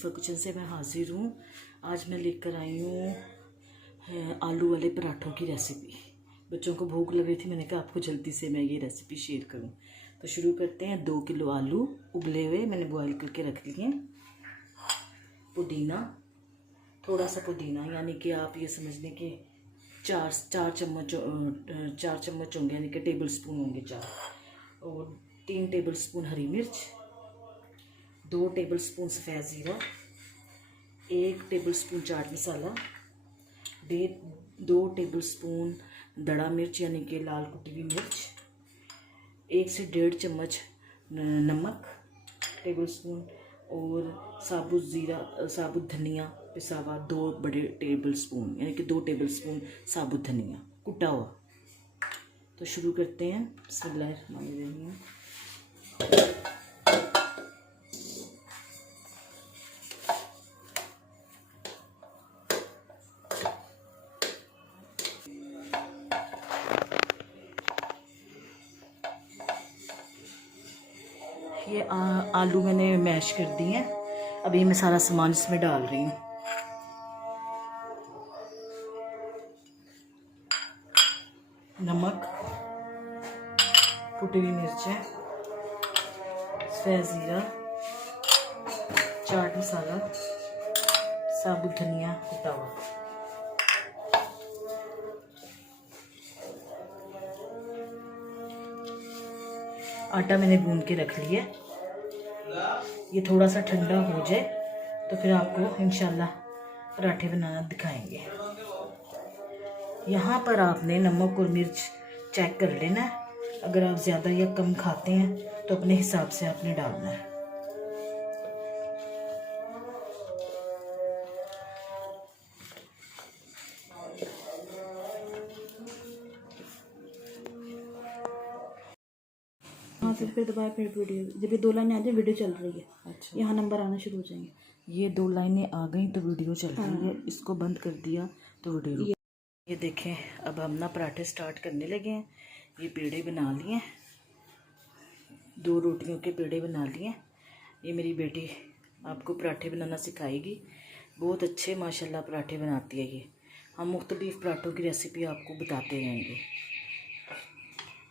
शरीफा किचन से मैं हाजिर हूँ। आज मैं लेकर आई हूँ आलू वाले पराठों की रेसिपी। बच्चों को भूख लग रही थी, मैंने कहा आपको जल्दी से मैं ये रेसिपी शेयर करूँ। तो शुरू करते हैं। 2 किलो आलू उबले हुए मैंने बॉईल करके रख लिए। पुदीना, थोड़ा सा पुदीना, यानी कि आप ये समझ लें कि 4 चम्मच होंगे, यानी कि टेबल स्पून होंगे 4। और 3 टेबल स्पून हरी मिर्च, 2 टेबल स्पून सफ़ेद ज़ीरा, 1 table spoon chaat masala, 2 table spoon दड़ा मिर्च यानी कि लाल कुटी हुई मिर्च, 1 से 1.5 चम्मच नमक टेबल स्पून, और साबुत धनिया पिसा हुआ 2 बड़े टेबल स्पून, यानी कि 2 टेबल स्पून साबुत धनिया कुटा हुआ। तो शुरू करते हैं। बिस्मिल्लाहिर्रहमानिर्रहीम। ये आलू मैंने मैश कर दिए हैं। अभी मैं सारा सामान इसमें डाल रही हूँ। नमक, कुटी हुई मिर्चें, सफ़ेद ज़ीरा, चाट मसाला, साबुत धनिया कुटा हुआ। आटा मैंने गूंद के रख लिया। ये थोड़ा सा ठंडा हो जाए तो फिर आपको इंशाल्लाह पराठे बनाना दिखाएंगे। यहाँ पर आपने नमक और मिर्च चेक कर लेना है। अगर आप ज़्यादा या कम खाते हैं तो अपने हिसाब से आपने डालना है। हाँ, फिर दबाए, फिर वीडियो जब ये 2 लाइनें आ जाए वीडियो चल रही है। अच्छा, यहाँ नंबर आना शुरू हो जाएंगे। ये 2 लाइनें आ गई तो वीडियो चल रही है। इसको बंद कर दिया तो वीडियो ये देखें। अब हम ना पराठे स्टार्ट करने लगे हैं। ये पेड़े बना लिए, 2 रोटियों के पेड़े बना लिए। ये मेरी बेटी आपको पराठे बनाना सिखाएगी। बहुत अच्छे माशाल्लाह पराठे बनाती है ये। हम मुख्तलिफ पराठों की रेसिपी आपको बताते रहेंगे।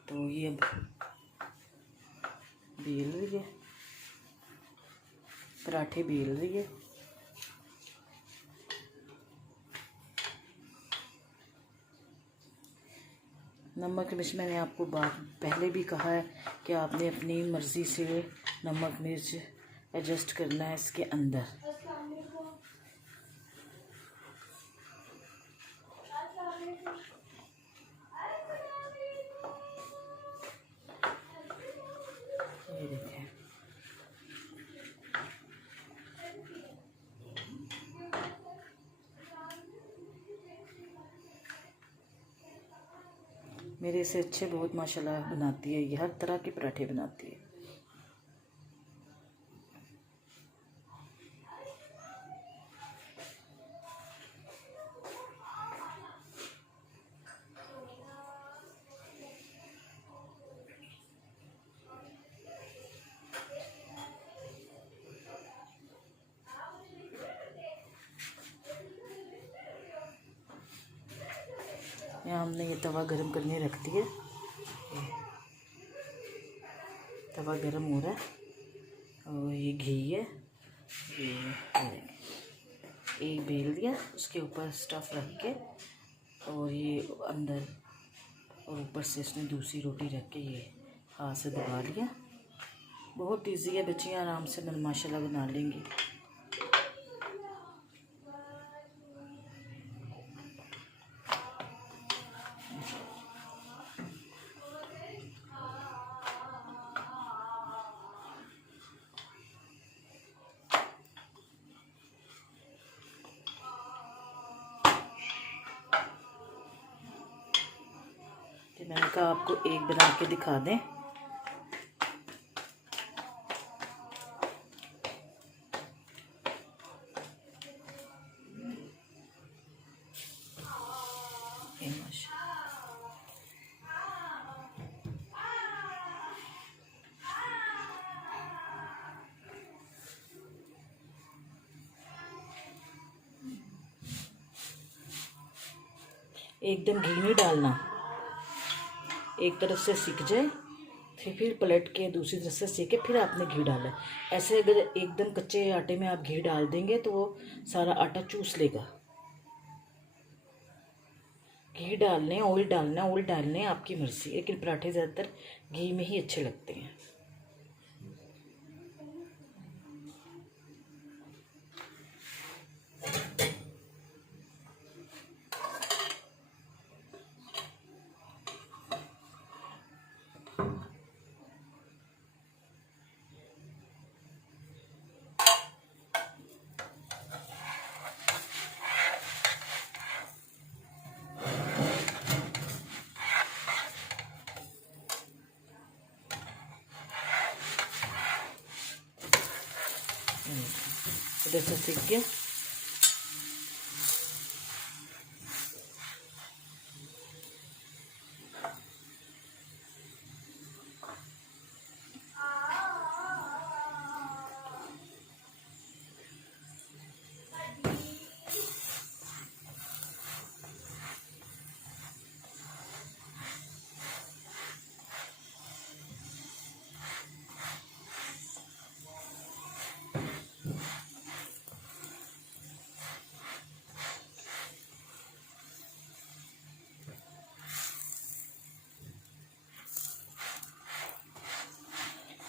तो ये अब बेल रही है, पराठे बेल रही है। नमक मिर्च मैंने आपको पहले भी कहा है कि आपने अपनी मर्ज़ी से नमक मिर्च एडजस्ट करना है इसके अंदर। ये देखें, मेरे से अच्छे बहुत माशाल्लाह बनाती है। ये हर तरह के पराठे बनाती है। यहाँ हमने ये तवा गरम करने रख दिया। तवा गरम हो रहा है और ये घी है। ये एक बेल दिया, उसके ऊपर स्टफ़ रख के, और ये अंदर और ऊपर से इसने दूसरी रोटी रख के ये हाथ से दबा लिया। बहुत इजी है, बच्चियाँ आराम से माशाल्लाह बना लेंगी। मैंने कहा आपको एक बना के दिखा दें। एकदम घी नहीं डालना, एक तरफ से सिक जाए फिर पलट के दूसरी तरफ से सेके फिर आपने घी डाला है। ऐसे अगर एकदम कच्चे आटे में आप घी डाल देंगे तो वो सारा आटा चूस लेगा। घी डालने ऑयल डालने आपकी मर्जी, लेकिन पराठे ज़्यादातर घी में ही अच्छे लगते हैं। इधर से सीख गया।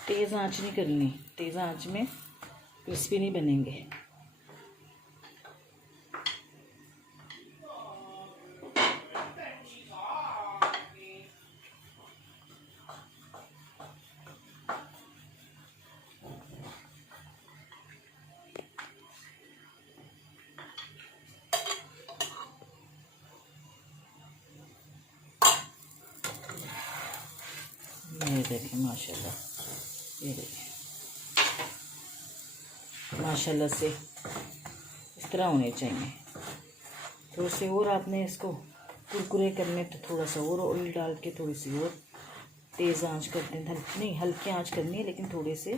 तेज़ आंच नहीं करनी, तेज़ आंच में क्रिस्पी नहीं बनेंगे। ये देखें माशाल्लाह, ये देखें माशाल्लाह से इस तरह होने चाहिए। थोड़े से और आपने इसको कुरकुरे करने तो थोड़ा सा और ऑयल डाल के थोड़ी सी और तेज़ आंच कर दें, नहीं हल्की आंच करनी है, लेकिन थोड़े से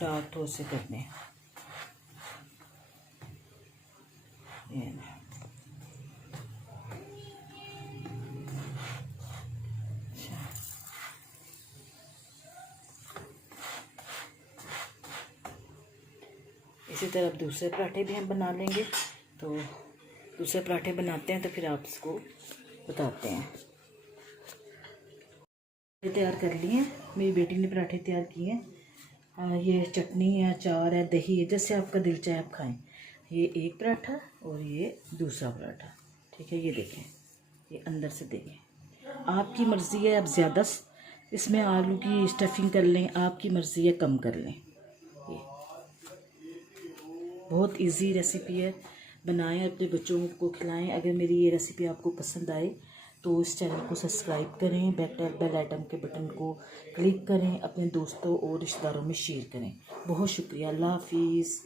डार्क थोड़े से करने हैं। ये इसी तरह दूसरे पराठे भी हम बना लेंगे। तो दूसरे पराठे बनाते हैं तो फिर आप इसको बताते हैं। तैयार कर लिए, मेरी बेटी ने पराठे तैयार किए हैं। ये चटनी है, अचार है, दही है, जैसे आपका दिल चाहे आप खाएं। ये एक पराठा और ये दूसरा पराठा, ठीक है। ये देखें, ये अंदर से देखें, आपकी मर्ज़ी है, आप ज़्यादा इसमें आलू की स्टफिंग कर लें, आपकी मर्ज़ी है कम कर लें। ये बहुत इजी रेसिपी है, बनाएं, अपने बच्चों को खिलाएं। अगर मेरी ये रेसिपी आपको पसंद आए तो इस चैनल को सब्सक्राइब करें, बेल आइटम के बटन को क्लिक करें, अपने दोस्तों और रिश्तेदारों में शेयर करें। बहुत शुक्रिया, अल्लाह हाफिज़।